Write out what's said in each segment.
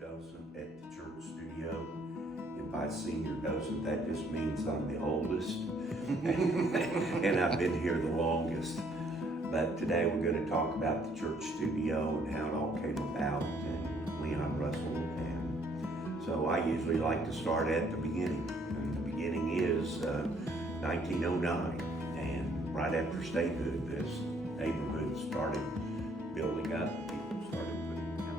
Docent at the church studio. And by senior docent, that just means I'm the oldest and I've been here the longest. But today we're going to talk about the church studio and how it all came about and Leon Russell. And so I usually like to start at the beginning. And the beginning is 1909. And right after statehood, this neighborhood started building up. People started putting houses.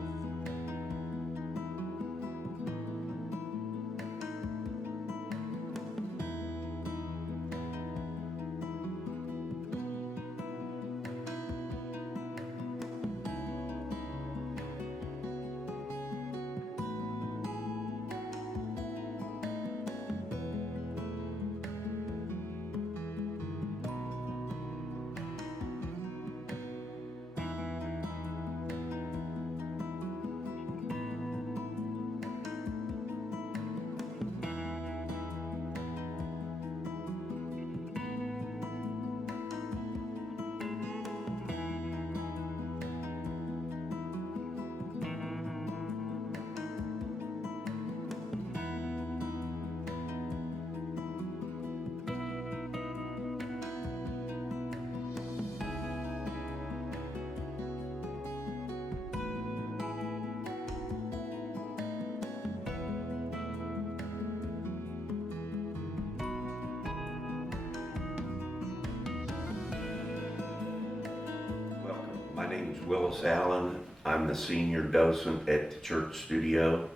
My name is Willis A Allen. I'm the senior docent at the church studio.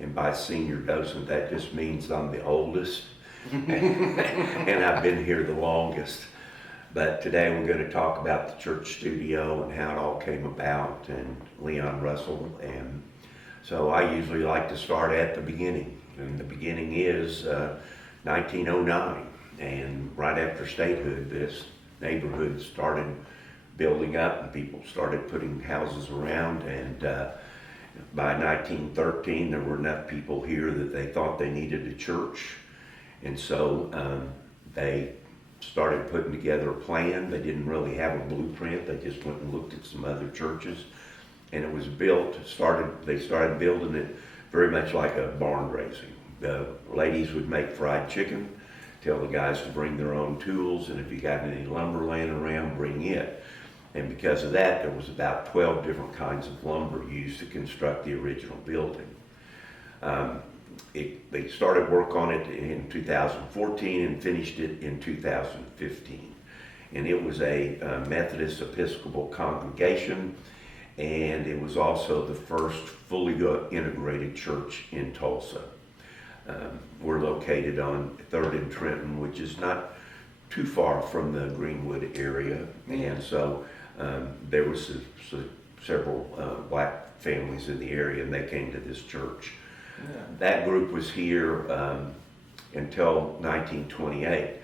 And by senior docent, that just means I'm the oldest and I've been here the longest. But today we're going to talk about the church studio and how it all came about and Leon Russell. And so I usually like to start at the beginning. And the beginning is 1909. And right after statehood, this neighborhood started building up and people started putting houses around, and by 1913 there were enough people here that they thought they needed a church, and so they started putting together a plan. They didn't really have a blueprint. They just went and looked at some other churches, and it was built. They started building it very much like a barn raising. The ladies would make fried chicken, tell the guys to bring their own tools, and if you got any lumber laying around, bring it. And because of that, there was about 12 different kinds of lumber used to construct the original building. They started work on it in 2014 and finished it in 2015. And it was a Methodist Episcopal congregation, and it was also the first fully integrated church in Tulsa. We're located on 3rd and Trenton, which is not too far from the Greenwood area, and so there was several black families in the area, and they came to this church. Yeah. That group was here until 1928,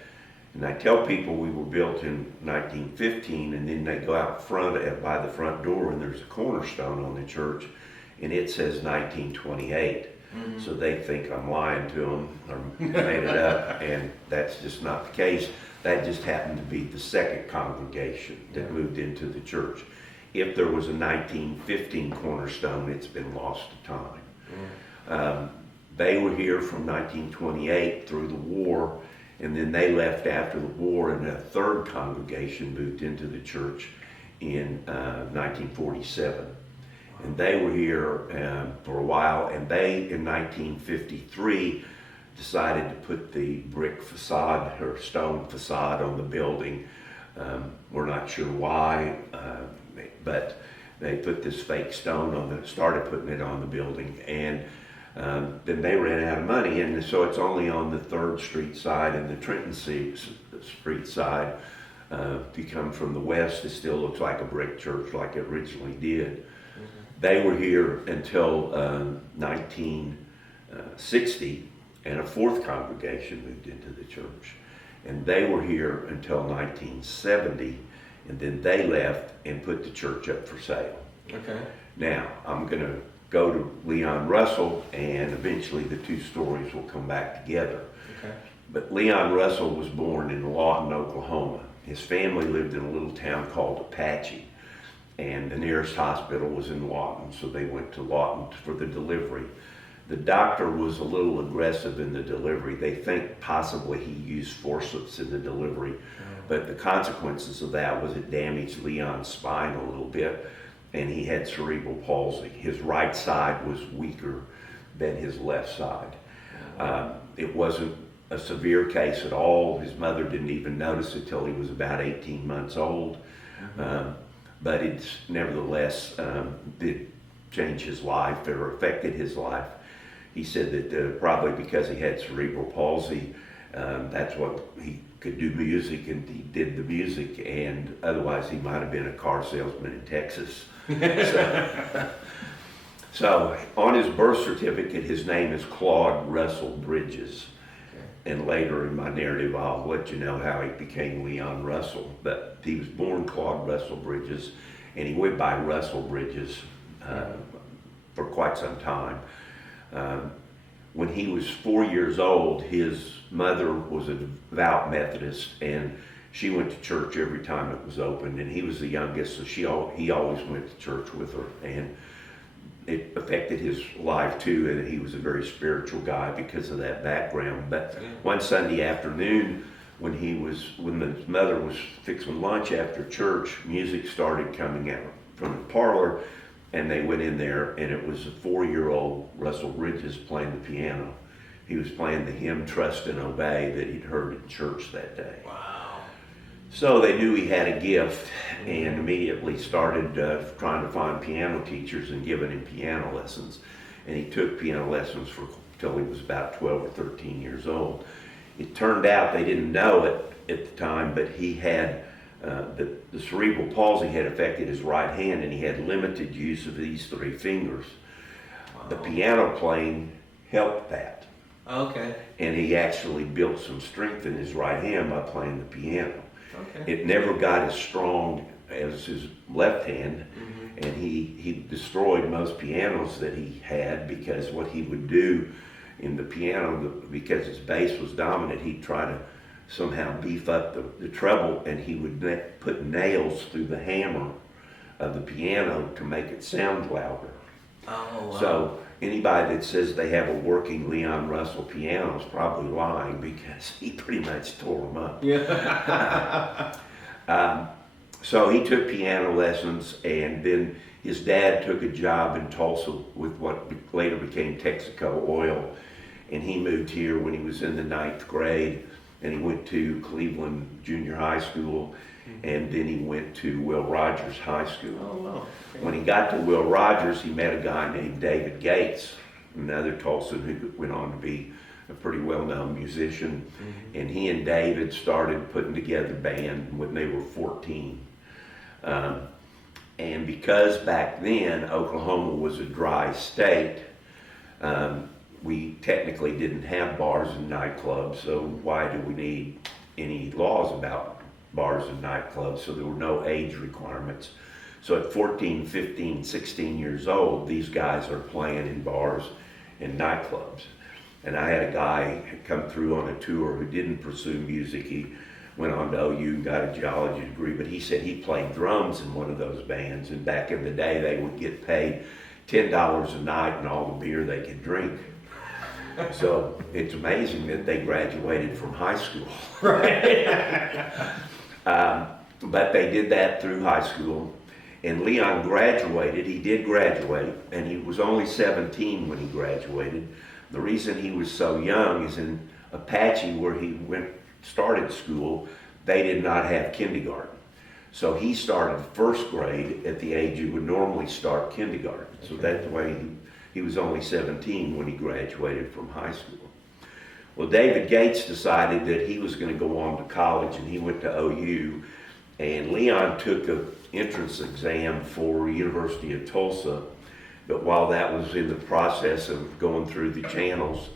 and I tell people we were built in 1915, and then they go out front by the front door, and there's a cornerstone on the church, and it says 1928. Mm-hmm. So they think I'm lying to them or made it up, and that's just not the case. That just happened to be the second congregation that moved into the church. If there was a 1915 cornerstone, it's been lost to time. They were here from 1928 through the war, and then they left after the war, and a third congregation moved into the church in 1947. And they were here for a while, and they, in 1953, decided to put the brick facade or stone facade on the building. We're not sure why, but they put this fake stone started putting it on the building, and then they ran out of money, and so it's only on the 3rd Street side and the Trenton Street side. If you come from the west, it still looks like a brick church like it originally did. They were here until 1960, and a fourth congregation moved into the church. And they were here until 1970, and then they left and put the church up for sale. Okay. Now, I'm going to go to Leon Russell, and eventually the two stories will come back together. Okay. But Leon Russell was born in Lawton, Oklahoma. His family lived in a little town called Apache. and the nearest hospital was in Lawton, so they went to Lawton for the delivery. The doctor was a little aggressive in the delivery. They think possibly he used forceps in the delivery, but the consequences of that was it damaged Leon's spine a little bit, and he had cerebral palsy. His right side was weaker than his left side. It wasn't a severe case at all. His mother didn't even notice it till he was about 18 months old. But it's nevertheless did change his life or affected his life. He said that probably because he had cerebral palsy, that's what he could do music, and he did the music, and otherwise he might have been a car salesman in Texas. So on his birth certificate, his name is Claude Russell Bridges. And later in my narrative, I'll let you know how he became Leon Russell. But he was born Claude Russell Bridges, and he went by Russell Bridges for quite some time. When he was 4 years old, his mother was a devout Methodist, and she went to church every time it was open. And he was the youngest, so he always went to church with her. And it affected his life too, and he was a very spiritual guy because of that background. But one Sunday afternoon, when his mother was fixing lunch after church, music started coming out from the parlor, and they went in there, and it was a 4-year-old Russell Bridges playing the piano. He was playing the hymn "Trust and Obey" that he'd heard in church that day. Wow. So they knew he had a gift, and immediately started trying to find piano teachers and giving him piano lessons. And he took piano lessons till he was about 12 or 13 years old. It turned out, they didn't know it at the time, but he had the cerebral palsy had affected his right hand, and he had limited use of these 3 fingers. Wow. The piano playing helped that. Okay. And he actually built some strength in his right hand by playing the piano. Okay. It never got as strong as his left hand, and he destroyed most pianos that he had, because what he would do in the piano, because his bass was dominant, he'd try to somehow beef up the treble, and he would put nails through the hammer of the piano to make it sound louder. Oh, wow. So anybody that says they have a working Leon Russell piano is probably lying, because he pretty much tore them up. Yeah. So he took piano lessons, and then his dad took a job in Tulsa with what later became Texaco Oil, and he moved here when he was in the 9th grade, and he went to Cleveland Junior High School, and then he went to Will Rogers High School. Oh, wow. Okay. When he got to Will Rogers, he met a guy named David Gates, another Tulsan who went on to be a pretty well-known musician. And he and David started putting together a band when they were 14. And because back then Oklahoma was a dry state, we technically didn't have bars and nightclubs, so why do we need any laws about bars and nightclubs? So there were no age requirements. So at 14, 15, 16 years old, these guys are playing in bars and nightclubs. And I had a guy come through on a tour who didn't pursue music. He went on to OU, got a geology degree, but he said he played drums in one of those bands, and back in the day they would get paid $10 a night and all the beer they could drink. So it's amazing that they graduated from high school. Right. But they did that through high school. And Leon graduated. He did graduate, and he was only 17 when he graduated. The reason he was so young is in Apache, where he started school, they did not have kindergarten. So he started 1st grade at the age you would normally start kindergarten. So that's why he was only 17 when he graduated from high school. Well, David Gates decided that he was going to go on to college, and he went to OU. And Leon took an entrance exam for University of Tulsa. But while that was in the process of going through the channels,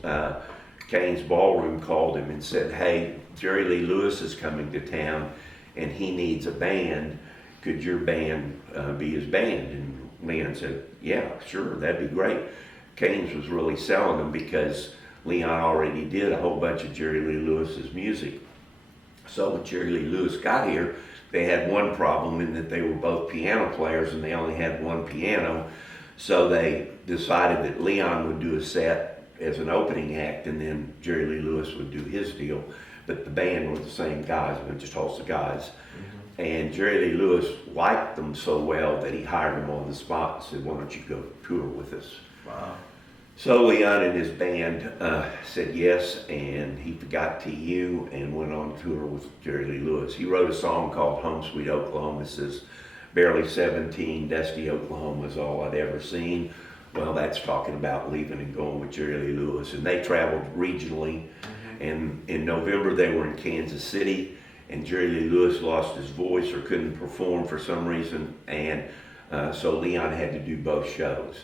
Kane's Ballroom called him and said, "Hey, Jerry Lee Lewis is coming to town, and he needs a band. Could your band be his band?" And Leon said, "Yeah, sure, that'd be great." Kane's was really selling him because Leon already did a whole bunch of Jerry Lee Lewis's music. So when Jerry Lee Lewis got here, they had one problem in that they were both piano players and they only had one piano. So they decided that Leon would do a set as an opening act and then Jerry Lee Lewis would do his deal. But the band were the same guys, they were just Tulsa guys. And Jerry Lee Lewis liked them so well that he hired them on the spot and said, why don't you go tour with us? Wow. So Leon and his band said yes, and he forgot TU and went on tour with Jerry Lee Lewis. He wrote a song called Home Sweet Oklahoma. It says, barely 17, dusty Oklahoma is all I'd ever seen. Well, that's talking about leaving and going with Jerry Lee Lewis. And they traveled regionally. And in November, they were in Kansas City. And Jerry Lee Lewis lost his voice or couldn't perform for some reason. And so Leon had to do both shows.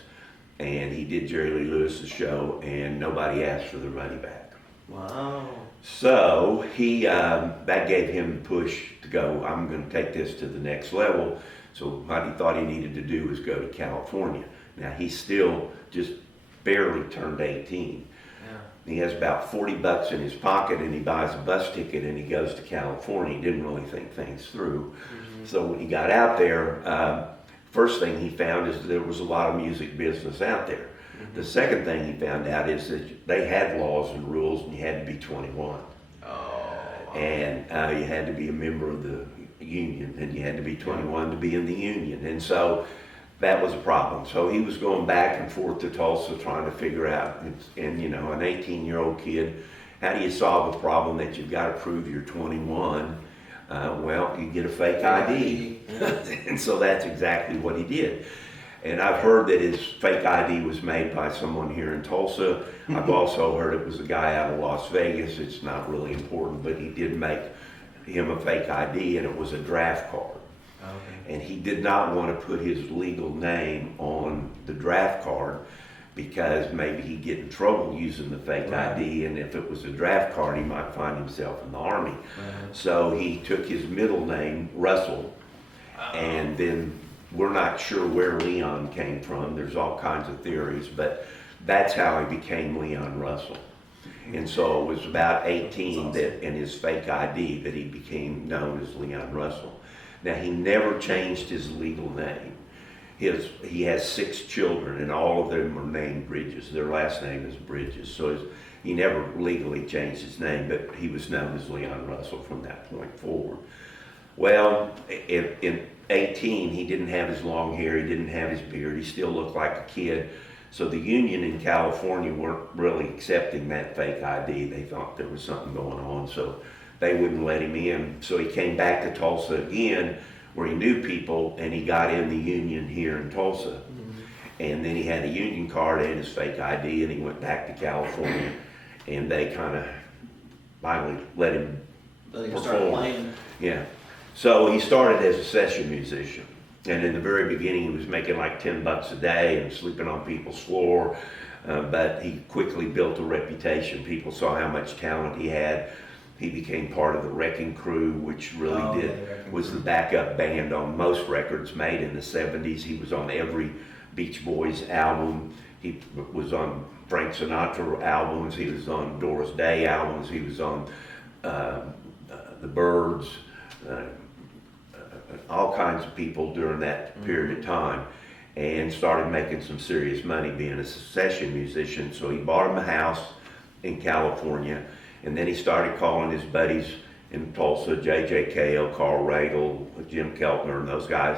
And he did Jerry Lee Lewis's show, and nobody asked for their money back. Wow. So that gave him the push to go, I'm going to take this to the next level. So what he thought he needed to do was go to California. Now he's still just barely turned 18. Yeah. He has about 40 bucks in his pocket and he buys a bus ticket and he goes to California. He didn't really think things through. So when he got out there, first thing he found is that there was a lot of music business out there. The second thing he found out is that they had laws and rules and you had to be 21. Oh. And you had to be a member of the union and you had to be 21 to be in the union. And so that was a problem. So he was going back and forth to Tulsa trying to figure out, and you know, an 18-year-old kid, how do you solve a problem that you've got to prove you're 21? Well, you get a fake ID. And so that's exactly what he did. And I've heard that his fake ID was made by someone here in Tulsa. I've also heard it was a guy out of Las Vegas. It's not really important, but he did make him a fake ID, and it was a draft card. Okay. And he did not want to put his legal name on the draft card because maybe he'd get in trouble using the fake ID, and if it was a draft card, he might find himself in the Army. So he took his middle name, Russell, and then we're not sure where Leon came from. There's all kinds of theories, but that's how he became Leon Russell. And so it was about 18 that in his fake ID that he became known as Leon Russell. Now, he never changed his legal name. He has 6 children, and all of them are named Bridges. Their last name is Bridges. So he never legally changed his name, but he was known as Leon Russell from that point forward. Well, in 18, he didn't have his long hair, he didn't have his beard, he still looked like a kid. So the union in California weren't really accepting that fake ID. They thought there was something going on, so they wouldn't let him in. So he came back to Tulsa again, where he knew people, and he got in the union here in Tulsa. And then he had a union card and his fake ID, and he went back to California, and they kind of finally let him Start playing. Yeah. So he started as a session musician. And in the very beginning, he was making like 10 bucks a day and sleeping on people's floor. But he quickly built a reputation. People saw how much talent he had. He became part of the Wrecking Crew, which really was the backup band on most records made in the 70s. He was on every Beach Boys album. He was on Frank Sinatra albums. He was on Doris Day albums. He was on the Byrds. All kinds of people during that period of time, and started making some serious money being a session musician. So he bought him a house in California, and then he started calling his buddies in Tulsa, J.J. Cale, Carl Radle, Jim Keltner, and those guys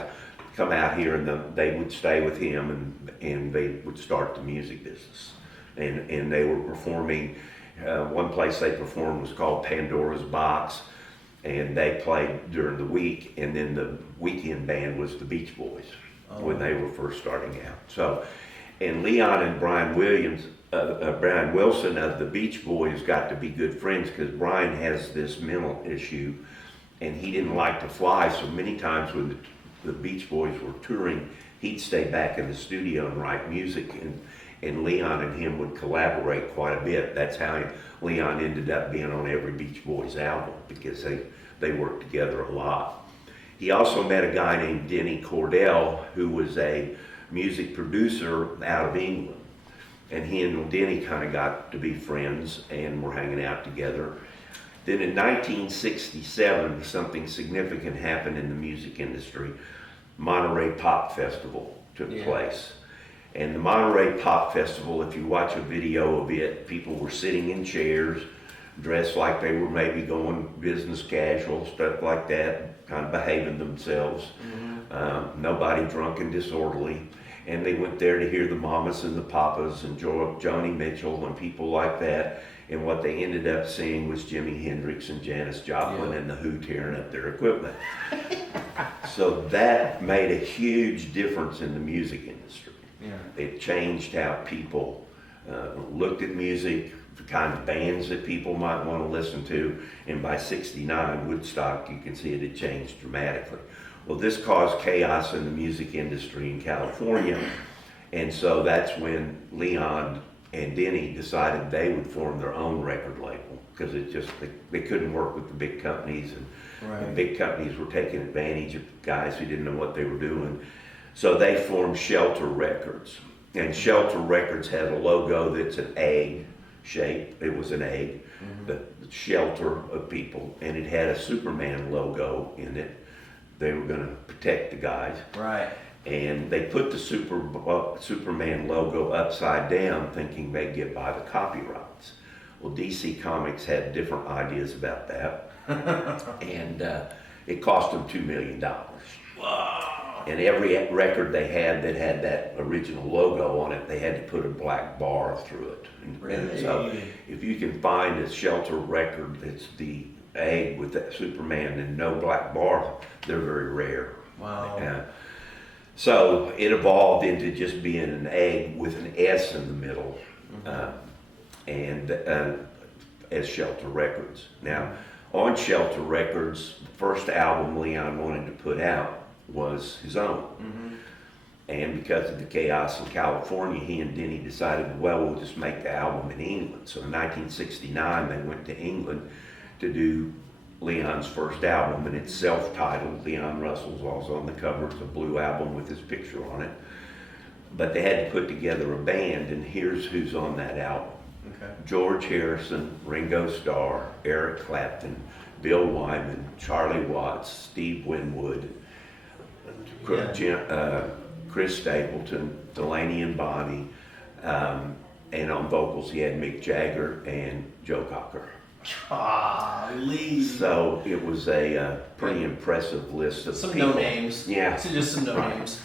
come out here, and they would stay with him, and they would start the music business. And they were performing, one place they performed was called Pandora's Box, and they played during the week, and then the weekend band was the Beach Boys when they were first starting out. So, and Leon and Brian Wilson of the Beach Boys got to be good friends because Brian has this mental issue, and he didn't like to fly. So many times when the Beach Boys were touring, he'd stay back in the studio and write music, and Leon and him would collaborate quite a bit. That's how Leon ended up being on every Beach Boys album, because they worked together a lot. He also met a guy named Denny Cordell, who was a music producer out of England. And he and Denny kind of got to be friends and were hanging out together. Then in 1967, something significant happened in the music industry. Monterey Pop Festival took place. And the Monterey Pop Festival, if you watch a video of it, people were sitting in chairs, dressed like they were maybe going business casual, stuff like that, kind of behaving themselves. Nobody drunk and disorderly. And they went there to hear the Mamas and the Papas and Joni Mitchell and people like that. And what they ended up seeing was Jimi Hendrix and Janis Joplin and the Who tearing up their equipment. So that made a huge difference in the music industry. It changed how people looked at music, the kind of bands that people might want to listen to. And by '69, Woodstock, you can see it had changed dramatically. Well, this caused chaos in the music industry in California. And so that's when Leon and Denny decided they would form their own record label, because they couldn't work with the big companies, and the big companies were taking advantage of guys who didn't know what they were doing. So they formed Shelter Records, and Shelter Records had a logo that's an egg shape. It was an egg, the shelter of people, and it had a Superman logo in it. They were going to protect the guys. Right. And they put the Superman logo upside down, thinking they'd get by the copyrights. Well, DC Comics had different ideas about that, and it cost them $2 million. Wow. And every record they had that had that original logo on it, they had to put a black bar through it. And so, if you can find a Shelter record that's the egg with that Superman and no black bar, they're very rare. Wow. So it evolved into just being an egg with an S in the middle, and as Shelter Records. Now, on Shelter Records, the first album Leon wanted to put out was his own. And because of the chaos in California, he and Denny decided, well, we'll just make the album in England. So in 1969, they went to England to do Leon's first album, and it's self-titled. Leon Russell's also on the cover. It's a blue album with his picture on it. But they had to put together a band, and here's who's on that album. George Harrison, Ringo Starr, Eric Clapton, Bill Wyman, Charlie Watts, Steve Winwood, Chris Stapleton, Delaney and Bonnie, and on vocals he had Mick Jagger and Joe Cocker. So it was a pretty impressive list of some people. no names. Yeah. So just some no names.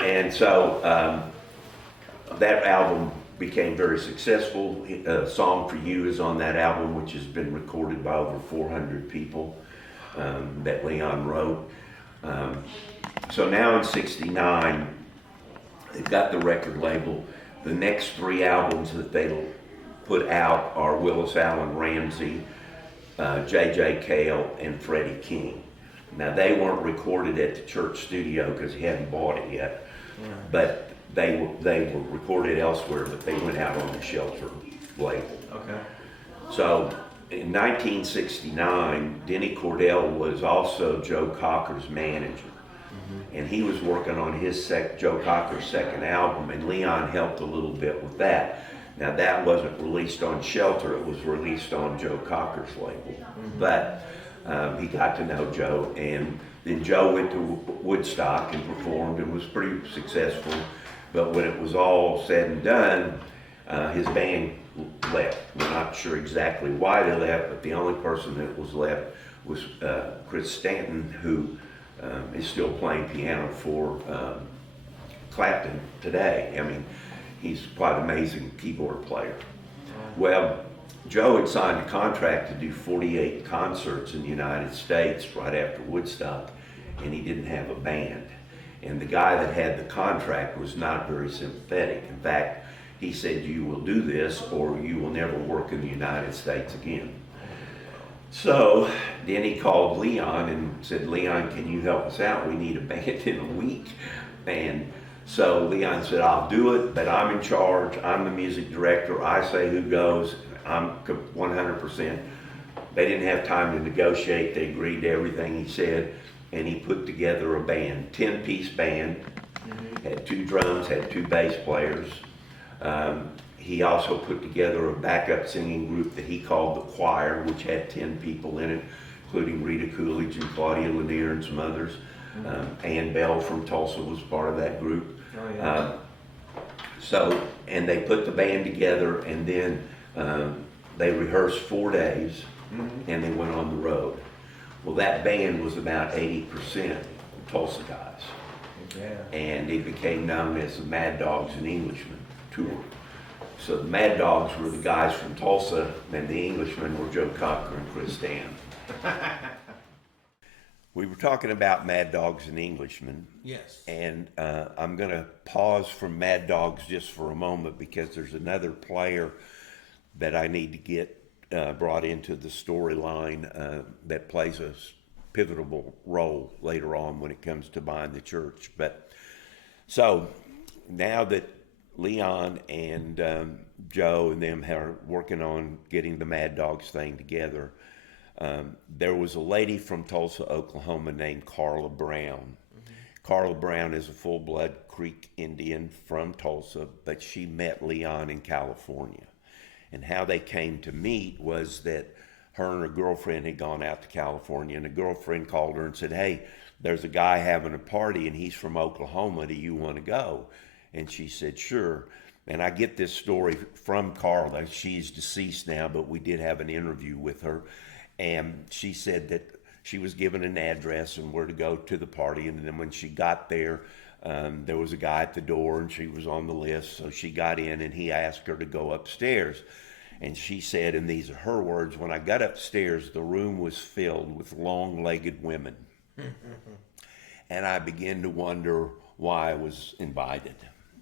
And so that album became very successful. Song for You is on that album, which has been recorded by over 400 people that Leon wrote. So now in '69, they've got the record label. The next 3 albums that they put out are Willis Allen Ramsey, J.J. Cale, and Freddie King. Now, they weren't recorded at the church studio because he hadn't bought it yet, but they were recorded elsewhere, but they went out on the Shelter label. So in 1969, Denny Cordell was also Joe Cocker's manager. And he was working on his Joe Cocker's second album, and Leon helped a little bit with that. Now, that wasn't released on Shelter, it was released on Joe Cocker's label. But he got to know Joe, and then Joe went to Woodstock and performed and was pretty successful. But when it was all said and done, his band left. We're not sure exactly why they left, but the only person that was left was Chris Stanton, who is still playing piano for Clapton today. I mean, he's quite an amazing keyboard player. Well, Joe had signed a contract to do 48 concerts in the United States right after Woodstock, and he didn't have a band. And the guy that had the contract was not very sympathetic. In fact, he said, you will do this or you will never work in the United States again. So then he called Leon and said, Leon, can you help us out? We need a band in a week. And so Leon said, I'll do it, but I'm in charge. I'm the music director. I say who goes. I'm 100%. They didn't have time to negotiate. They agreed to everything he said. And he put together a band, 10-piece band, had 2 drums, had 2 bass players. he also put together a backup singing group that he called the Choir, which had 10 people in it, including Rita Coolidge and Claudia Lanier and some others. Ann Bell from Tulsa was part of that group. Oh, yeah. And they put the band together, and then they rehearsed 4 days, and they went on the road. Well, that band was about 80% Tulsa guys, Yeah. and it became known as the Mad Dogs and Englishmen tour. So the Mad Dogs were the guys from Tulsa, and the Englishmen were Joe Cocker and Chris Stan. We were talking about Mad Dogs and Englishmen. Yes. And I'm going to pause from Mad Dogs just for a moment because there's another player that I need to get brought into the storyline that plays a pivotal role later on when it comes to buying the church. But so now that Leon and Joe and them are working on getting the Mad Dogs thing together, there was a lady from Tulsa, Oklahoma named Carla Brown. Carla Brown is a full-blood Creek Indian from Tulsa, but she met Leon in California. And how they came to meet was that her and her girlfriend had gone out to California, and the girlfriend called her and said, "Hey, there's a guy having a party, and he's from Oklahoma. Do you want to go?" And she said, "Sure." And I get this story from Carla. She's deceased now, but we did have an interview with her. And she said that she was given an address and where to go to the party. And then when she got there, there was a guy at the door and she was on the list. So she got in and he asked her to go upstairs. And she said, and these are her words, "When I got upstairs, the room was filled with long-legged women." And I began to wonder why I was invited.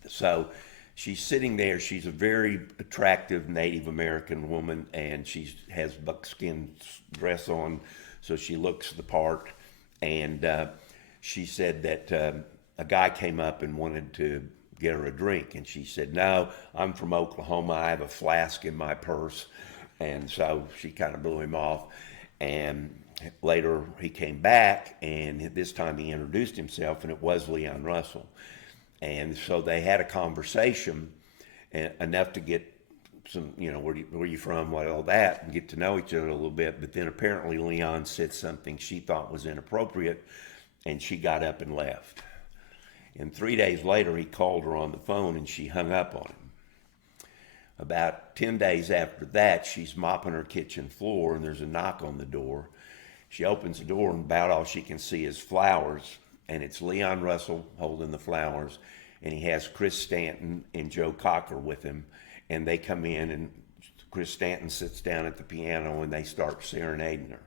So she's sitting there. She's a very attractive Native American woman, and she has buckskin dress on, so she looks the part. And she said that a guy came up and wanted to get her a drink, and she said, "No, I'm from Oklahoma. I have a flask in my purse." And so she kind of blew him off. And later he came back, and this time he introduced himself, and it was Leon Russell. And so they had a conversation enough to get some, where you from, what, all that, and get to know each other a little bit. But then apparently Leon said something she thought was inappropriate, and she got up and left. And 3 days later, he called her on the phone, and she hung up on him. About 10 days after that, she's mopping her kitchen floor, and there's a knock on the door. She opens the door, and about all she can see is flowers. And it's Leon Russell holding the flowers, and he has Chris Stanton and Joe Cocker with him, and they come in, and Chris Stanton sits down at the piano, and they start serenading her.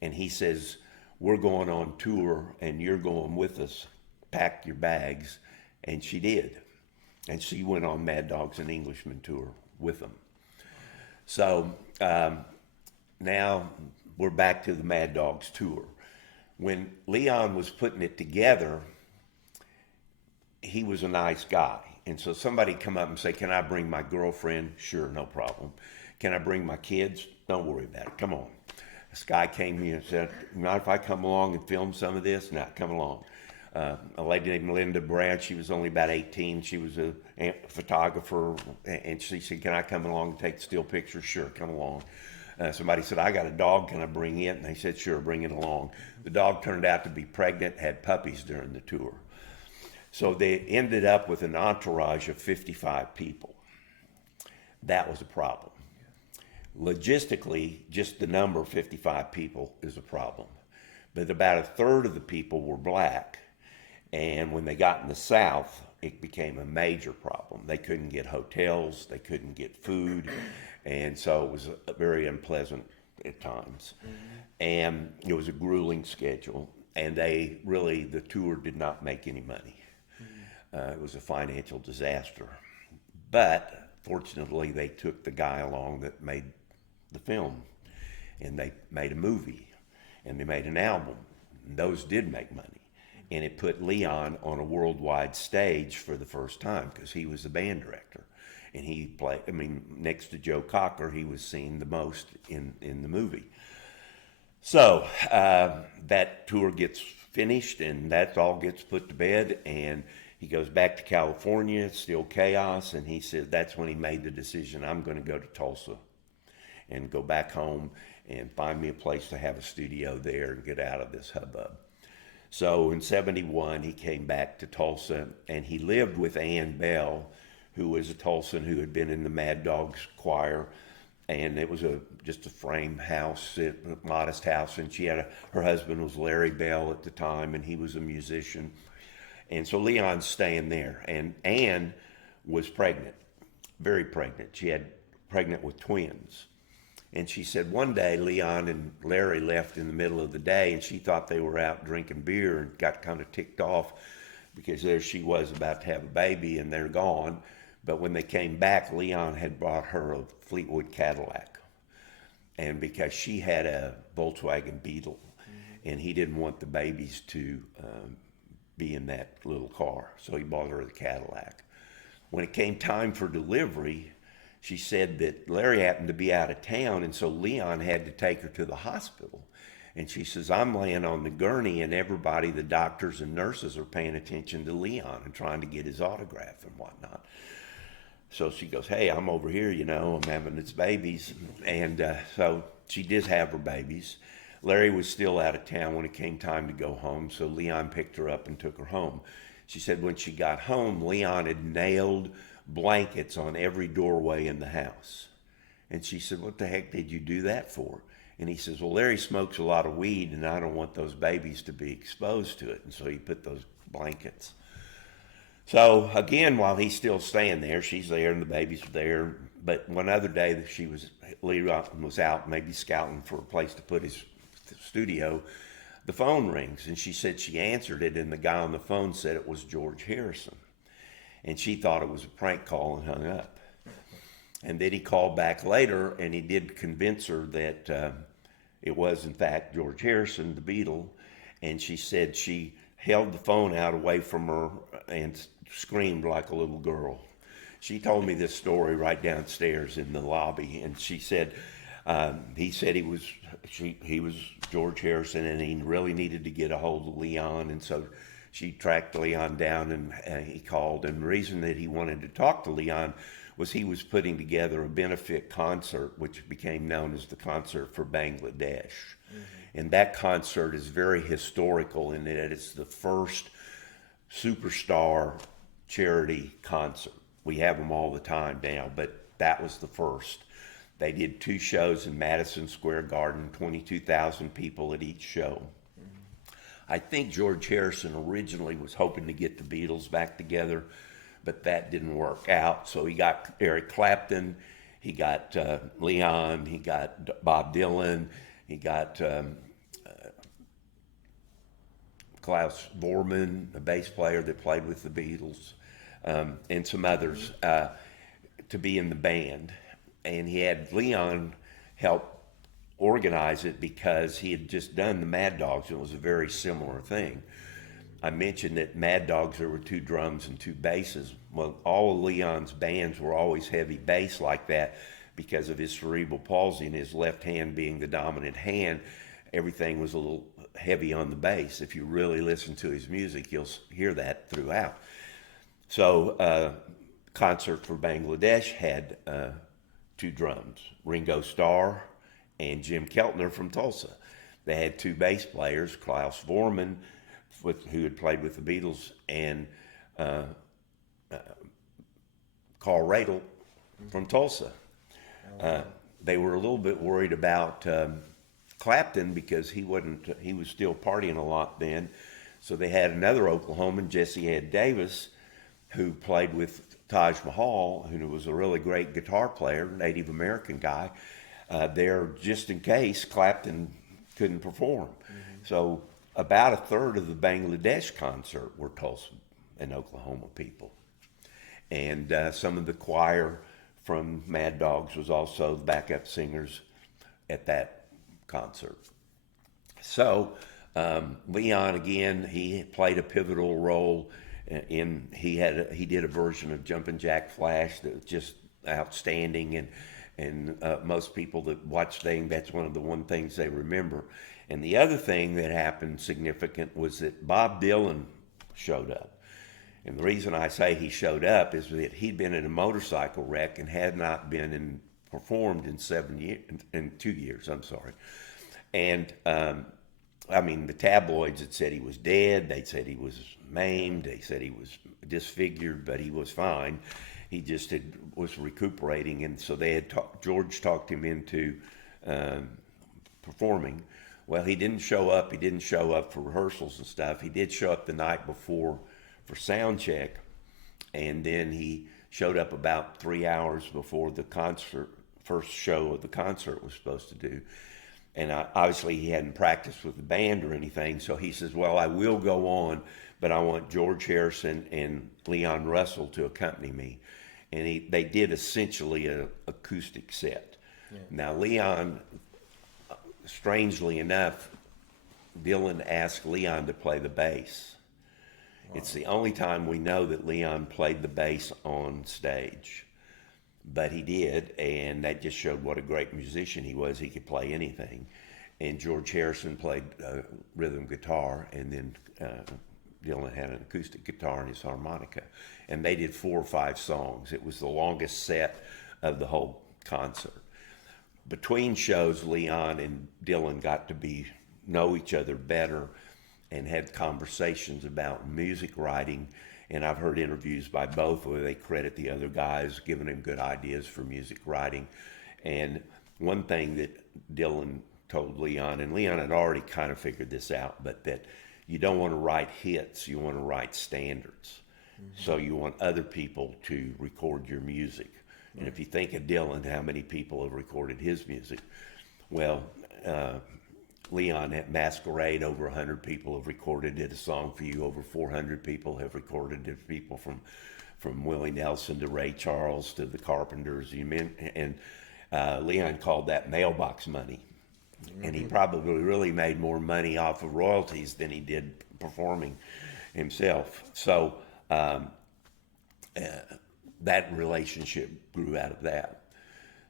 And he says, "We're going on tour, and you're going with us. Pack your bags." And she did. And she went on Mad Dogs and Englishmen tour with them. So now we're back to the Mad Dogs tour. When Leon was putting it together, he was a nice guy. And so somebody come up and say, "Can I bring my girlfriend?" "Sure, no problem." "Can I bring my kids?" "Don't worry about it. Come on." This guy came here and said, "Not if I come along and film some of this?" "No, come along." A lady named Linda Brown, she was only about 18. She was a photographer. And she said, "Can I come along and take still pictures?" "Sure, come along." Somebody said, "I got a dog, can I bring it?" And they said, "Sure, bring it along." The dog turned out to be pregnant, had puppies during the tour. So they ended up with an entourage of 55 people. That was a problem. Logistically, just the number 55 people is a problem. But about a third of the people were black. And when they got in the South, it became a major problem. They couldn't get hotels, they couldn't get food, and so it was very unpleasant at times. And it was a grueling schedule, and the tour did not make any money. It was a financial disaster. But fortunately, they took the guy along that made the film, and they made a movie, and they made an album. And those did make money. And it put Leon on a worldwide stage for the first time because he was the band director. And he played, next to Joe Cocker, he was seen the most in the movie. So that tour gets finished and that all gets put to bed. And He goes back to California, it's still chaos, and he said that's when he made the decision, I'm going to go to Tulsa and go back home and find me a place to have a studio there and get out of this hubbub. So in 71, he came back to Tulsa, and he lived with Ann Bell, who was a Tulsan who had been in the Mad Dogs choir, and it was just a frame house, a modest house, and her husband was Larry Bell at the time, and he was a musician. And so Leon's staying there, and Ann was pregnant, very pregnant. She had pregnant with twins. And she said one day Leon and Larry left in the middle of the day, and she thought they were out drinking beer and got kind of ticked off because there she was about to have a baby and they're gone. But when they came back, Leon had brought her a Fleetwood Cadillac. And because she had a Volkswagen Beetle, and he didn't want the babies to be in that little car, so he bought her the Cadillac. When it came time for delivery, she said that Larry happened to be out of town, and so Leon had to take her to the hospital. And she says, I'm laying on the gurney, and everybody, the doctors and nurses, are paying attention to Leon and trying to get his autograph and whatnot. So she goes, hey, I'm over here, I'm having its babies. And so she did have her babies. Larry was still out of town when it came time to go home, so Leon picked her up and took her home. She said when she got home, Leon had nailed blankets on every doorway in the house. And she said, what the heck did you do that for? And he says, well, Larry smokes a lot of weed, and I don't want those babies to be exposed to it. And so he put those blankets. So again, while he's still staying there, she's there and the babies are there. But one other day that Leon was out maybe scouting for a place to put his studio, the phone rings, and she said she answered it, and the guy on the phone said it was George Harrison. And she thought it was a prank call and hung up. And then he called back later, and he did convince her that it was, in fact, George Harrison, the Beatle. And she said she held the phone out away from her and screamed like a little girl. She told me this story right downstairs in the lobby, and she said he said he was George Harrison, and he really needed to get a hold of Leon, and so she tracked Leon down, and he called. And the reason that he wanted to talk to Leon was he was putting together a benefit concert, which became known as the Concert for Bangladesh. And that concert is very historical in that it's the first superstar charity concert. We have them all the time now, but that was the first. They did 2 shows in Madison Square Garden, 22,000 people at each show. I think George Harrison originally was hoping to get the Beatles back together, but that didn't work out. So he got Eric Clapton, he got Leon, he got Bob Dylan, he got Klaus Vormann, the bass player that played with the Beatles, and some others to be in the band. And he had Leon help organize it because he had just done the Mad Dogs, and it was a very similar thing. I mentioned that Mad Dogs, there were 2 drums and 2 basses. Well, all of Leon's bands were always heavy bass like that because of his cerebral palsy and his left hand being the dominant hand. Everything was a little heavy on the bass. If you really listen to his music, you'll hear that throughout. So Concert for Bangladesh had 2 drums, Ringo Starr and Jim Keltner from Tulsa. They had 2 bass players, Klaus Vormann, who had played with the Beatles, and Carl Radle from Tulsa. They were a little bit worried about Clapton because he was still partying a lot then. So they had another Oklahoman, Jesse Ed Davis, who played with Taj Mahal, who was a really great guitar player, Native American guy, there just in case Clapton couldn't perform. So about a third of the Bangladesh concert were Tulsa and Oklahoma people. And some of the choir from Mad Dogs was also the backup singers at that concert. So Leon, again, he played a pivotal role he did a version of Jumpin' Jack Flash that was just outstanding, and most people that watch things, that's one of the things they remember. And the other thing that happened significant was that Bob Dylan showed up. And the reason I say he showed up is that he'd been in a motorcycle wreck and had not been performed in 7 years, in 2 years, I'm sorry. And I mean, the tabloids had said he was dead. They said he was maimed. They said he was disfigured, but he was fine. He just was recuperating, and so they had George talked him into performing. Well, he didn't show up. He didn't show up for rehearsals and stuff. He did show up the night before for sound check, and then he showed up about 3 hours before the first show of the concert was supposed to do. And obviously he hadn't practiced with the band or anything, so he says, well, I will go on, but I want George Harrison and Leon Russell to accompany me. And they did essentially an acoustic set. Yeah. Now, Leon, strangely enough, Dylan asked Leon to play the bass. Wow. It's the only time we know that Leon played the bass on stage. But he did, and that just showed what a great musician he was. He could play anything. And George Harrison played rhythm guitar, and then Dylan had an acoustic guitar and his harmonica. And they did 4 or 5 songs. It was the longest set of the whole concert. Between shows, Leon and Dylan got to know each other better and had conversations about music writing. And I've heard interviews by both where they credit the other guys, giving him good ideas for music writing. And one thing that Dylan told Leon, and Leon had already kind of figured this out, but that you don't want to write hits, you want to write standards. Mm-hmm. So you want other people to record your music. Mm-hmm. And if you think of Dylan, how many people have recorded his music? Well, Leon at Masquerade, over 100 people have recorded it. A Song for You, over 400 people have recorded it. People from Willie Nelson to Ray Charles to the Carpenters. And Leon called that mailbox money. Mm-hmm. And he probably really made more money off of royalties than he did performing himself. So that relationship grew out of that.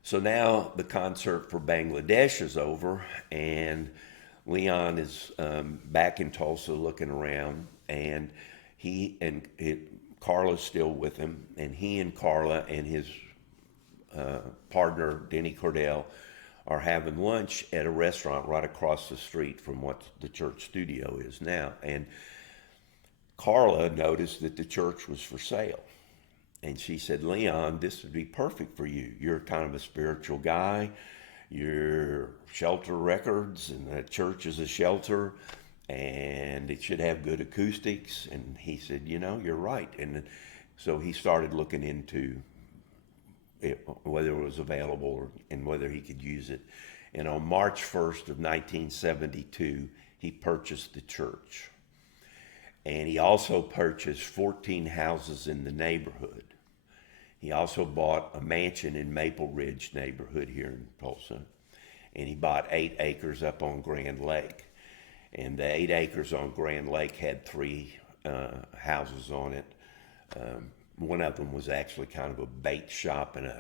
So now the concert for Bangladesh is over, and Leon is back in Tulsa looking around, and Carla's still with him, and he and Carla and his partner, Denny Cordell, are having lunch at a restaurant right across the street from what the church studio is now. And Carla noticed that the church was for sale. And she said, Leon, this would be perfect for you. You're kind of a spiritual guy. You're Shelter Records, and the church is a shelter, and it should have good acoustics. And he said, you're right. And so he started looking into whether it was available and whether he could use it. And on March 1st of 1972, he purchased the church. And he also purchased 14 houses in the neighborhood. He also bought a mansion in Maple Ridge neighborhood here in Tulsa. And he bought 8 acres up on Grand Lake. And the 8 acres on Grand Lake had 3 houses on it. One of them was actually kind of a bait shop, and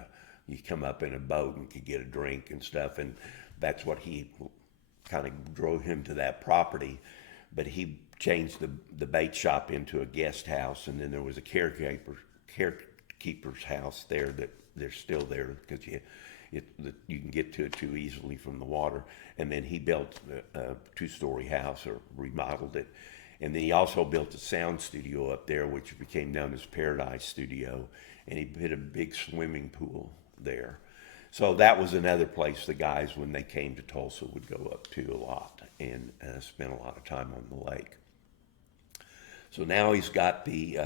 you come up in a boat and could get a drink and stuff. And that's what he kind of drove him to that property. But he changed the bait shop into a guest house, and then there was a caretaker's house there that they're still there because you can get to it too easily from the water. And then he built a 2-story house, or remodeled it. And then he also built a sound studio up there, which became known as Paradise Studio, and he put a big swimming pool there. So that was another place the guys, when they came to Tulsa, would go up to a lot and spend a lot of time on the lake. So now he's got the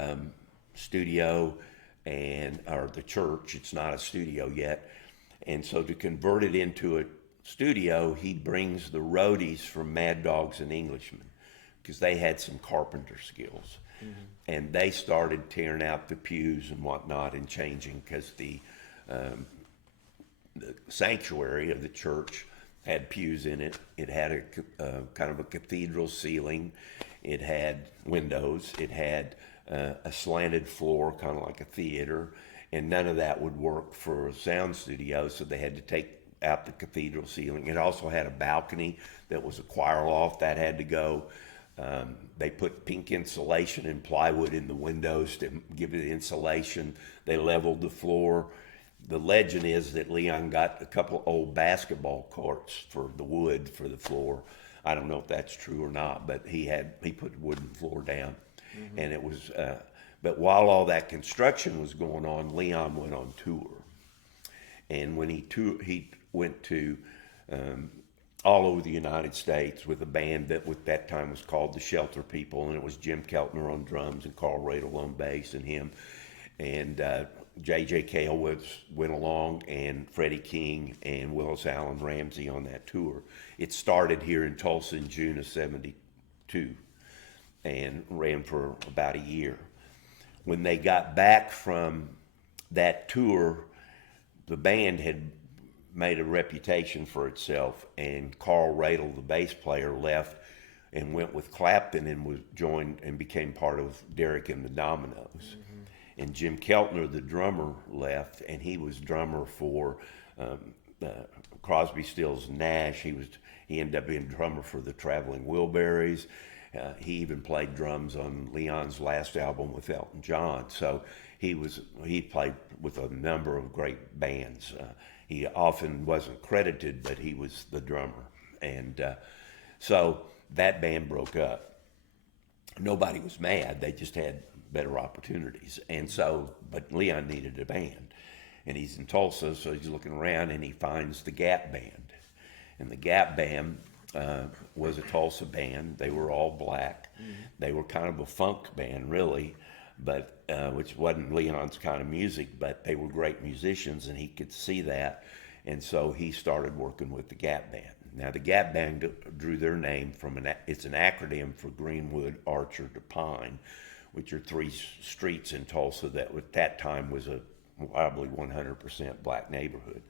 studio or the church. It's not a studio yet. And so to convert it into a studio, he brings the roadies from Mad Dogs and Englishmen, because they had some carpenter skills. Mm-hmm. And they started tearing out the pews and whatnot and changing, because the sanctuary of the church had pews in it. It had a kind of a cathedral ceiling. It had windows. It had a slanted floor, kind of like a theater. And none of that would work for a sound studio, so they had to take out the cathedral ceiling. It also had a balcony that was a choir loft that had to go. They put pink insulation and plywood in the windows to give it insulation. They leveled the floor. The legend is that Leon got a couple old basketball courts for the wood for the floor. I don't know if that's true or not, but he put wooden floor down, and it was. But while all that construction was going on, Leon went on tour, and when he went to all over the United States with a band that at that time was called the Shelter People, and it was Jim Keltner on drums and Carl Radle on bass and him, and J.J. Cale went along, and Freddie King and Willis A Allen Ramsey on that tour. It started here in Tulsa in June of '72 and ran for about a year. When they got back from that tour, the band had made a reputation for itself, and Carl Radle, the bass player, left and went with Clapton and was joined and became part of Derek and the Dominoes. And Jim Keltner, the drummer, left, and he was drummer for Crosby, Stills, Nash. He ended up being drummer for the Traveling Wilburys. He even played drums on Leon's last album with Elton John. So he played with a number of great bands. He often wasn't credited, but he was the drummer. And so that band broke up. Nobody was mad. They just had better opportunities. And so, but Leon needed a band. And he's in Tulsa, so he's looking around and he finds the Gap Band. And the Gap Band was a Tulsa band. They were all black. They were kind of a funk band, really, but which wasn't Leon's kind of music, but they were great musicians, and he could see that. And so he started working with the Gap Band. Now, the Gap Band drew their name from it's an acronym for Greenwood, Archer to Pine, which are three streets in Tulsa that at that time was a probably 100% black neighborhood.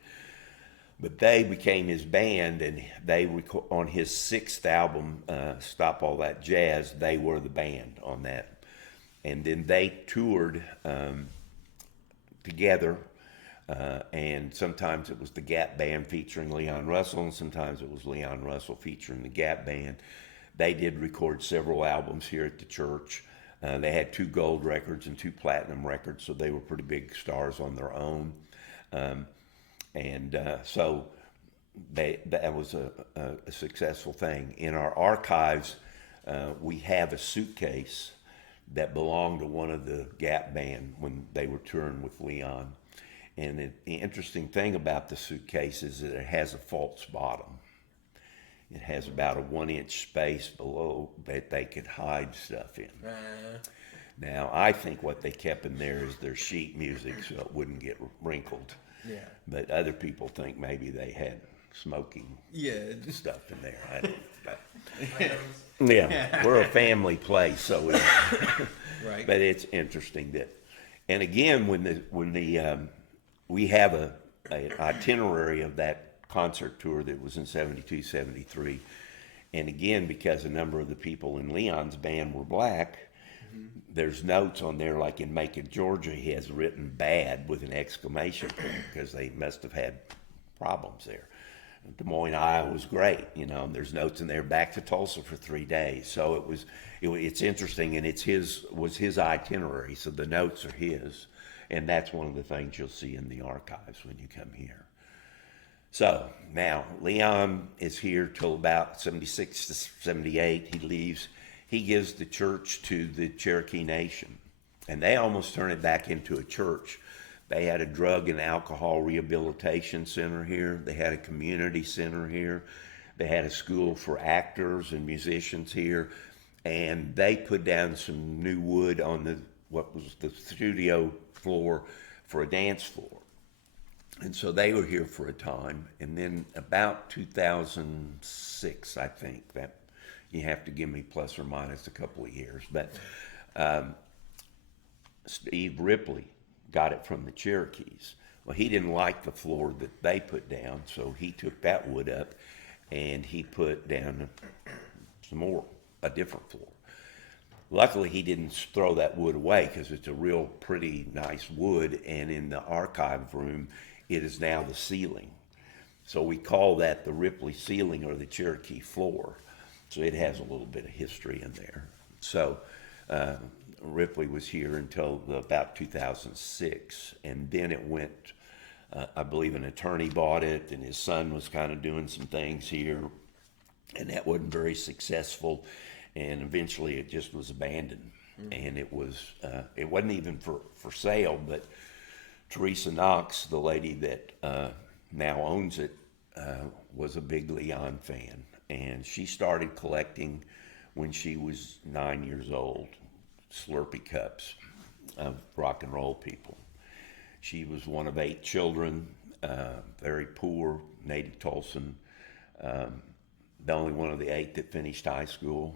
But they became his band, and on his sixth album, Stop All That Jazz, they were the band on that. And then they toured together, and sometimes it was the Gap Band featuring Leon Russell, and sometimes it was Leon Russell featuring the Gap Band. They did record several albums here at the church. They had 2 gold records and 2 platinum records, so they were pretty big stars on their own. So that was a successful thing. In our archives, we have a suitcase that belonged to one of the Gap Band when they were touring with Leon. And the interesting thing about the suitcase is that it has a false bottom. It has about a 1-inch space below that they could hide stuff in. Now, I think what they kept in there is their sheet music so it wouldn't get wrinkled. Yeah. But other people think maybe they had smoking stuff in there. I don't know. Yeah, we're a family place, so Right. But it's interesting that, and again, we have an itinerary of that concert tour that was in '72, '73, and again, because a number of the people in Leon's band were black, there's notes on there, like in Macon, Georgia, he has written "bad" with an exclamation point because they must have had problems there. Des Moines, Iowa was great, and there's notes in there, back to Tulsa for 3 days. So it's interesting, and was his itinerary, so the notes are his, and that's one of the things you'll see in the archives when you come here. So now Leon is here till about 76 to 78. He leaves. He gives the church to the Cherokee Nation, and they almost turn it back into a church. They had a drug and alcohol rehabilitation center here. They had a community center here. They had a school for actors and musicians here, and they put down some new wood on what was the studio floor for a dance floor. And so they were here for a time, and then about 2006, I think, that you have to give me plus or minus a couple of years, but Steve Ripley got it from the Cherokees. Well, he didn't like the floor that they put down, so he took that wood up and he put down a different floor. Luckily, he didn't throw that wood away because it's a real pretty nice wood, and in the archive room, it is now the ceiling. So we call that the Ripley ceiling or the Cherokee floor. So it has a little bit of history in there. So Ripley was here until about 2006, and then it went, I believe an attorney bought it, and his son was kind of doing some things here, and that wasn't very successful, and eventually it just was abandoned. And it wasn't even for sale, but Teresa Knox, the lady that now owns it, was a big Leon fan, and she started collecting when she was 9 years old, Slurpee cups of rock and roll people. She was one of 8 children, very poor, native Tulsan, the only one of the 8 that finished high school.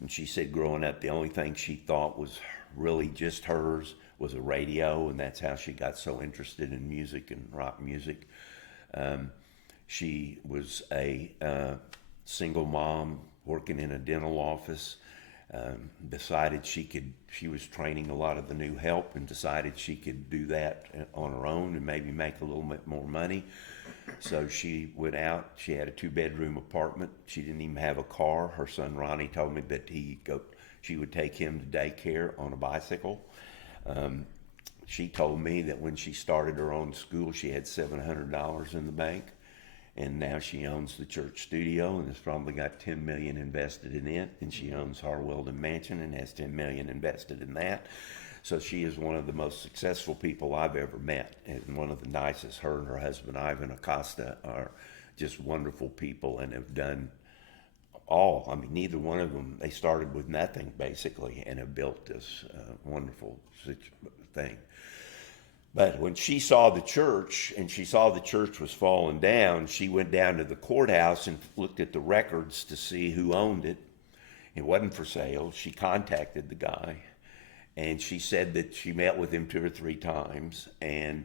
And she said growing up, the only thing she thought was really just hers was a radio, and that's how she got so interested in music and rock music. She was a single mom working in a dental office. Decided she was training a lot of the new help, and decided she could do that on her own and maybe make a little bit more money. So she went out. She had a 2-bedroom apartment. She didn't even have a car. Her son Ronnie told me that she would take him to daycare on a bicycle. She told me that when she started her own school, she had $700 in the bank, and now she owns the church studio and has probably got $10 million invested in it. And she owns Harweldon Mansion and has $10 million invested in that. So she is one of the most successful people I've ever met, and one of the nicest. Her and her husband Ivan Acosta are just wonderful people, and have done neither one of them, they started with nothing basically and have built this wonderful thing. But when she saw the church, and she saw the church was falling down, she went down to the courthouse and looked at the records to see who owned it. It wasn't for sale. She contacted the guy, and she said that she met with him 2 or 3 times, and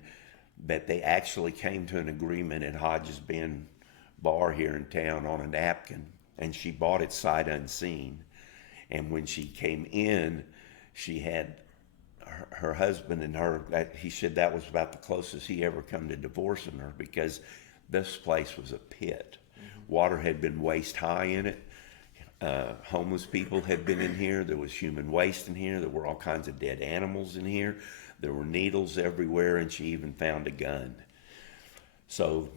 that they actually came to an agreement at Hodges Bend Bar here in town on a napkin, and she bought it sight unseen. And when she came in, she had her husband and her, he said that was about the closest he ever come to divorcing her, because this place was a pit. Water had been waist high in it. Homeless people had been in here. There was human waste in here. There were all kinds of dead animals in here. There were needles everywhere, and she even found a gun. So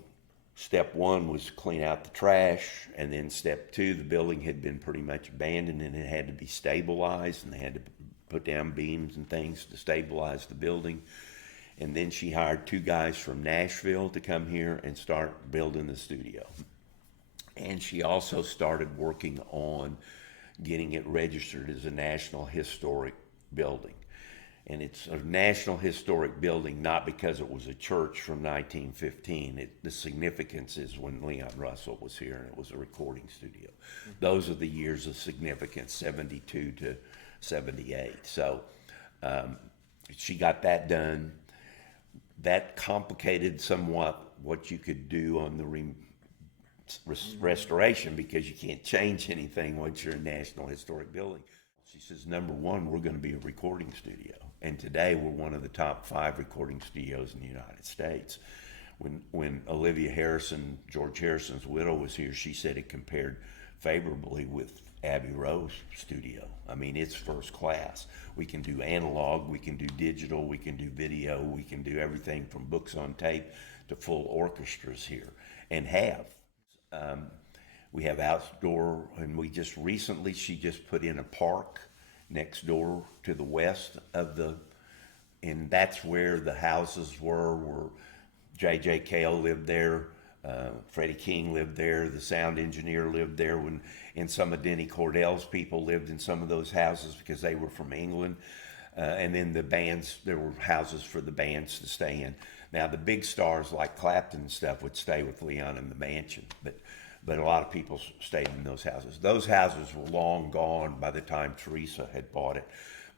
step 1 was clean out the trash, and then step 2, the building had been pretty much abandoned, and it had to be stabilized, and they had to put down beams and things to stabilize the building. And then she hired 2 guys from Nashville to come here and start building the studio. And she also started working on getting it registered as a National Historic Building. And it's a National Historic Building not because it was a church from 1915. The significance is when Leon Russell was here and it was a recording studio. Those are the years of significance, 72 to 78. So she got that done. That complicated somewhat what you could do on the restoration, because you can't change anything once you're a National Historic Building. She says, number 1, we're going to be a recording studio. And today we're one of the top 5 recording studios in the United States. When Olivia Harrison, George Harrison's widow, was here, she said it compared favorably with Abbey Road's studio. I mean, it's first class. We can do analog, we can do digital, we can do video, we can do everything from books on tape to full orchestras here, and have. We have outdoor, and she just put in a park next door to the west of and that's where the houses were J.J. Cale lived there, Freddie King lived there, the sound engineer lived there, and some of Denny Cordell's people lived in some of those houses because they were from England. And then the bands, there were houses for the bands to stay in. Now the big stars like Clapton and stuff would stay with Leon in the mansion, but a lot of people stayed in those houses. Those houses were long gone by the time Teresa had bought it.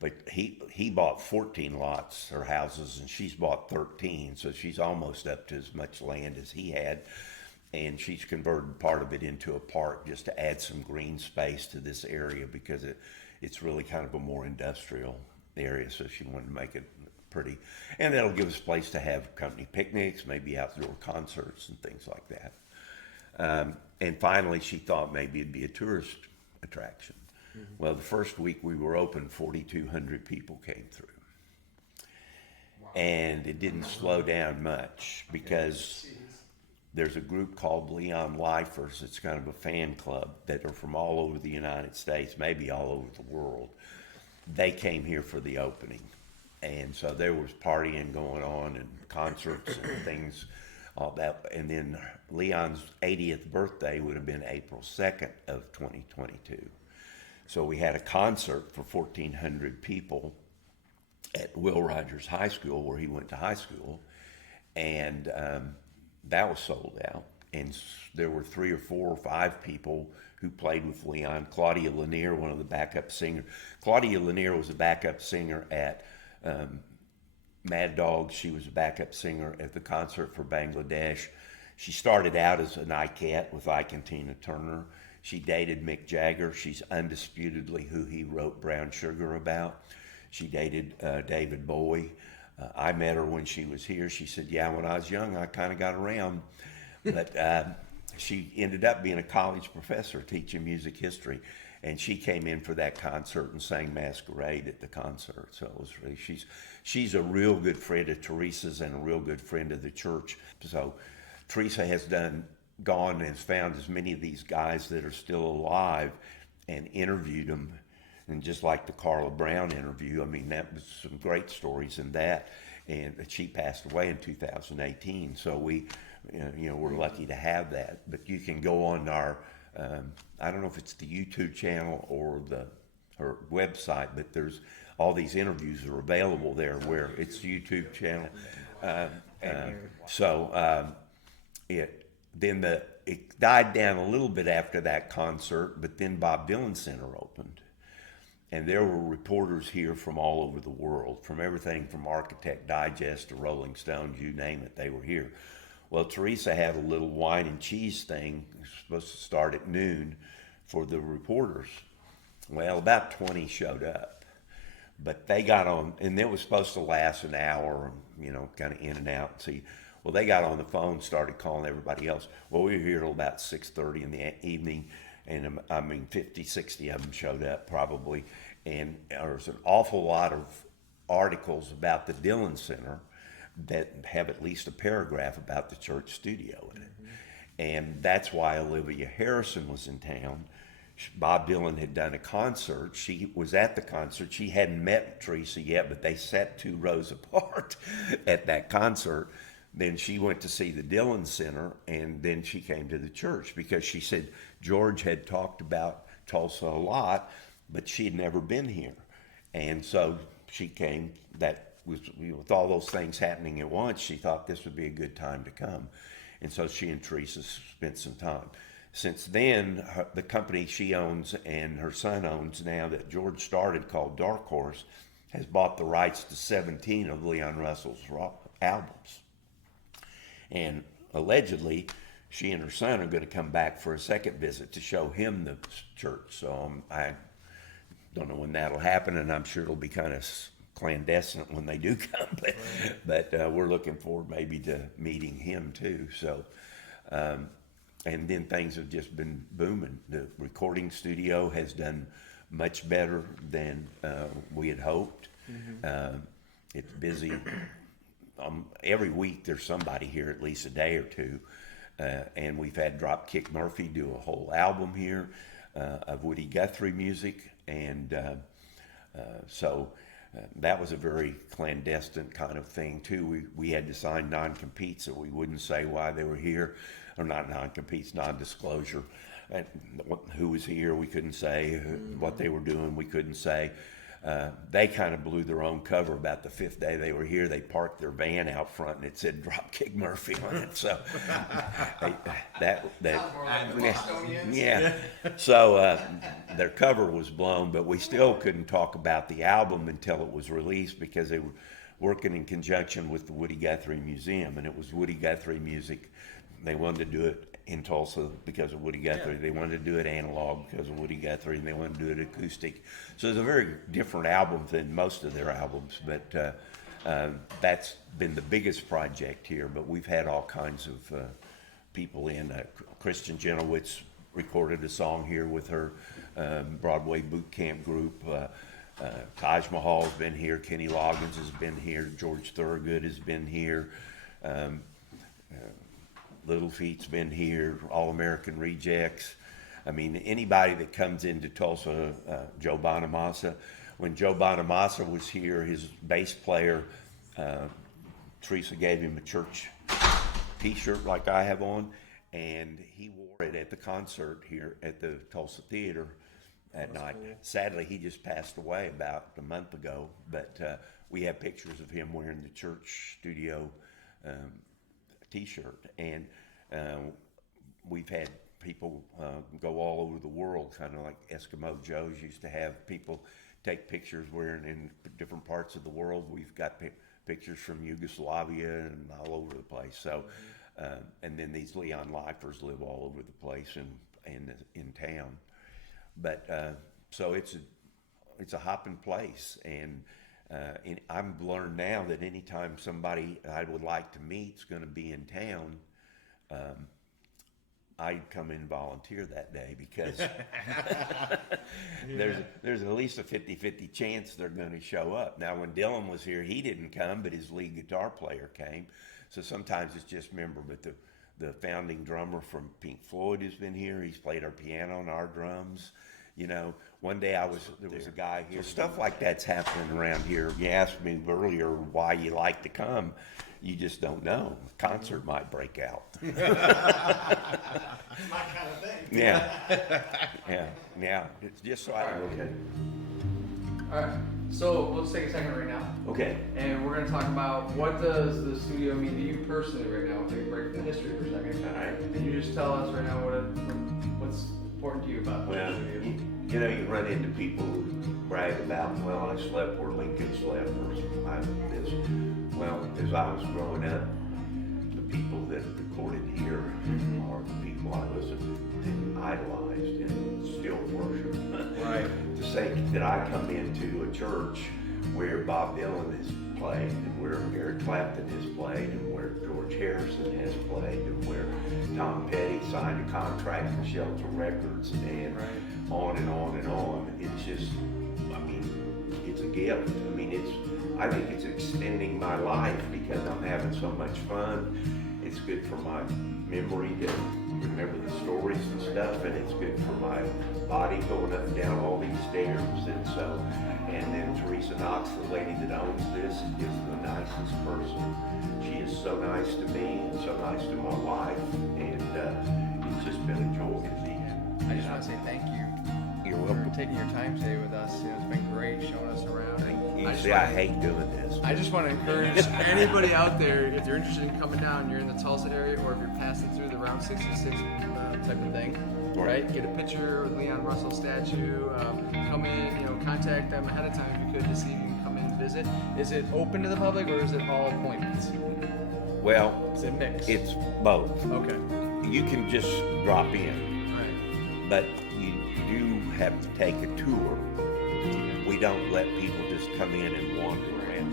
But he bought 14 lots or houses, and she's bought 13, so she's almost up to as much land as he had. And she's converted part of it into a park just to add some green space to this area, because it's really kind of a more industrial area, so she wanted to make it pretty. And that'll give us a place to have company picnics, maybe outdoor concerts and things like that. And finally, she thought maybe it'd be a tourist attraction. Well, the first week we were open, 4,200 people came through. And it didn't slow down much because there's a group called Leon Lifers. It's kind of a fan club that are from all over the United States, maybe all over the world. They came here for the opening. And so there was partying going on and concerts and things, all that. And then Leon's 80th birthday would have been April 2nd of 2022. So we had a concert for 1,400 people at Will Rogers High School, where he went to high school. And that was sold out. And there were 3 or 4 or 5 people who played with Leon. Claudia Lanier, one of the backup singers. Claudia Lanier was a backup singer at Mad Dogs. She was a backup singer at the concert for Bangladesh. She started out as an Ike with Ike and Tina Turner. She dated Mick Jagger. She's undisputedly who he wrote Brown Sugar about. She dated David Bowie. I met her when she was here. She said, yeah, when I was young, I kind of got around. But she ended up being a college professor teaching music history. And she came in for that concert and sang Masquerade at the concert. So it was really, she's a real good friend of Teresa's and a real good friend of the church. So Teresa has gone and has found as many of these guys that are still alive and interviewed them. And just like the Carla Brown interview, I mean, that was some great stories in that. And she passed away in 2018. So we, we're lucky to have that. But you can go on our, I don't know if it's the YouTube channel or her website, but there's all these interviews are available there where it's YouTube channel. It died down a little bit after that concert, but then Bob Dylan Center opened. And there were reporters here from all over the world, from everything from Architect Digest to Rolling Stones, you name it, they were here. Well, Teresa had a little wine and cheese thing, it was supposed to start at noon for the reporters. Well, about 20 showed up, but they got on, and it was supposed to last an hour, kind of in and out. See, well, they got on the phone, started calling everybody else. Well, we were here till about 6:30 in the evening, and 50, 60 of them showed up probably. And there was an awful lot of articles about the Dylan Center that have at least a paragraph about the church studio in it. And that's why Olivia Harrison was in town. Bob Dylan had done a concert. She was at the concert. She hadn't met Teresa yet, but they sat 2 rows apart at that concert. Then she went to see the Dylan Center, and then she came to the church because she said George had talked about Tulsa a lot, but she had never been here. And so she came. That was, with all those things happening at once, she thought this would be a good time to come. And so she and Teresa spent some time. Since then, the company she owns and her son owns now that George started, called Dark Horse, has bought the rights to 17 of Leon Russell's albums. And allegedly, she and her son are going to come back for a second visit to show him the church. So I don't know when that'll happen, and I'm sure it'll be kind of clandestine when they do come. But we're looking forward maybe to meeting him too. So, and then things have just been booming. The recording studio has done much better than we had hoped. It's busy. Every week there's somebody here at least a day or two. And we've had Dropkick Murphy do a whole album here of Woody Guthrie music. And so that was a very clandestine kind of thing too. We had to sign non-competes so we wouldn't say why they were here, or not non-competes, non-disclosure. And who was here, we couldn't say. What they were doing, we couldn't say. They kind of blew their own cover about the 5th day they were here. They parked their van out front and it said Dropkick Murphy on it. So yeah. So their cover was blown, but we still couldn't talk about the album until it was released because they were working in conjunction with the Woody Guthrie Museum, and it was Woody Guthrie music. They wanted to do it in Tulsa because of Woody Guthrie. They wanted to do it analog because of Woody Guthrie, and they wanted to do it acoustic. So it's a very different album than most of their albums, but that's been the biggest project here. But we've had all kinds of people in. Kristen Jenowitz recorded a song here with her Broadway boot camp group. Taj Mahal's been here, Kenny Loggins has been here, George Thorogood has been here, Little Feat's been here, All American Rejects. I mean, anybody that comes into Tulsa, Joe Bonamassa. When Joe Bonamassa was here, his bass player, Teresa gave him a church t-shirt like I have on, and he wore it at the concert here at the Tulsa Theater at night. Cool. Sadly, he just passed away about a month ago, but we have pictures of him wearing the church studio t-shirt, and we've had people go all over the world, kind of like Eskimo Joe's used to have people take pictures wearing in different parts of the world. We've got pictures from Yugoslavia and all over the place. So, and then these Leon Lifers live all over the place and in town. But so it's a hopping place, and I've learned now that anytime somebody I would like to meet is going to be in town, I'd come in and volunteer that day, because there's at least a 50-50 chance they're going to show up. Now, when Dylan was here, he didn't come, but his lead guitar player came. So sometimes it's just member, but the founding drummer from Pink Floyd has been here. He's played our piano and our drums. You know, one day there was a guy here. So stuff like that's happening around here. You asked me earlier why you like to come. You just don't know. A concert might break out. It's my kind of thing. Yeah. It's just so I don't. Okay. All right, so let's take a second right now, Okay. and we're going to talk about what does the studio mean to you personally right now. We'll take a break from the history for a second. All right. And you just tell us right now what's important to you about the Well, studio. you run into people who brag about, well, I slept where Lincoln slept, or I this. Well, as I was growing up, the people that recorded here are the people I listened to and idolized and still worship. Right. To say that I come into a church where Bob Dylan has played, and where Eric Clapton has played, and where George Harrison has played, and where Tom Petty signed a contract with Shelter Records, and on and on and on. It's just, I mean, it's a gift. I mean, I think it's extending my life because I'm having so much fun. It's good for my memory to remember the stories and stuff, and it's good for my body going up and down all these stairs. And then Teresa Knox, the lady that owns this, is the nicest person. She is so nice to me and so nice to my wife, and it's just been a joy to be here. I just want to say thank you. You're for welcome. taking your time today with us. It's been great showing us around. I hate doing this. I just want to encourage anybody out there, if you're interested in coming down, you're in the Tulsa area, or if you're passing through the Route 66 type of thing, right? Get a picture with Leon Russell statue. Come in, contact them ahead of time if you could to see if you can come in and visit. Is it open to the public, or is it all appointments? Well, Is it mixed? it's both. Okay. You can just drop in, All right. but you do have to take a tour. We don't let people just come in and wander around.